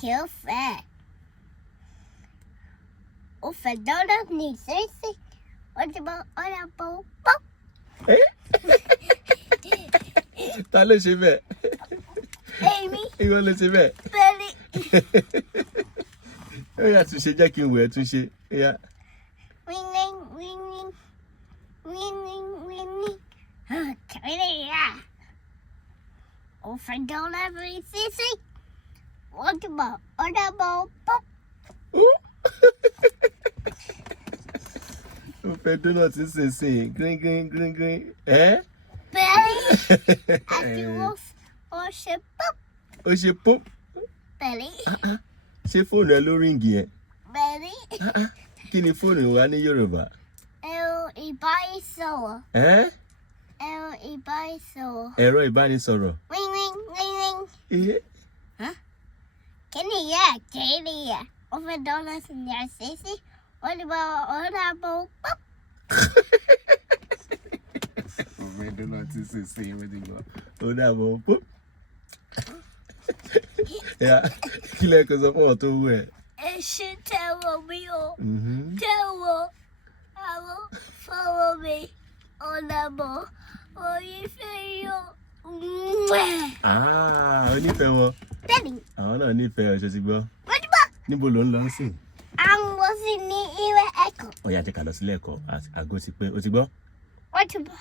kí ó fẹ́. Ó fẹ́ donut nísinsìnyí. Ó ti bọ́ ọ̀dà bọ̀ pọ́. Ta ló ṣe bẹ́ẹ̀? Èmi. Ìwọ ló ṣe bẹ́ẹ̀? Bẹ́ẹ̀ni. Ó yá tún ṣe jẹ́ kí n wò ẹ́ tún ṣe. Ó yá. Winning, winning, winning, winning. Kìrìyà. Ó fẹ́ donut nísinsìnyí. Ó ti bọ́ ọ̀dà bọ̀ pọ́. Ó fẹ́ donut nísinsìnyí. Green, green, green, green. Ẹ́? Bẹ́ẹ̀ni. Àti ó ṣe pop. Ó ṣe pop. Bẹ́ẹ̀ni. Ṣé fóònù ẹ ló ríǹgì yẹn? Bẹ́ẹ̀ni. Kí ni fóònù wa ní Yorùbá? Ẹ̀rọ ìbánisọ̀rọ̀. Ẹ́? Ẹ̀rọ ìbánisọ̀rọ̀. Ẹ̀rọ ìbánisọ̀rọ̀. Ring, ring, ring, ring. Iye. Kìnìyà, kìnìyà. Ó fẹ́ donut nísinsìnyí. Ó ti bọ́ ọ̀dà bọ̀ pop. Ó fẹ́ donut nísinsìnyí. Ó ti bọ́ ọ̀dà bọ̀ pop. Kí lẹ́kọ̀ọ́ sọ fún ọ tó wù ẹ́? Èṣù tẹ̀wọ̀ mi o. Tẹ̀wọ̀ àwọn fọwọ́ mi. Ọ̀dà bọ̀ onífẹ́ yóò. Onífẹ̀ẹ́ wọn. Bẹ́ẹ̀ni. Àwọn náà nífẹ̀ẹ́ ọ̀ṣọ́ ti gbọ́. Ó ti bọ́. Níbo ló ń lọ sí? Àwọn sì ní ilé ẹ̀kọ́. Ó yá jẹ́ ká lọ sílé ẹ̀kọ́. Àgọ́ ti pé. Ó ti gbọ́? Ó ti bọ́.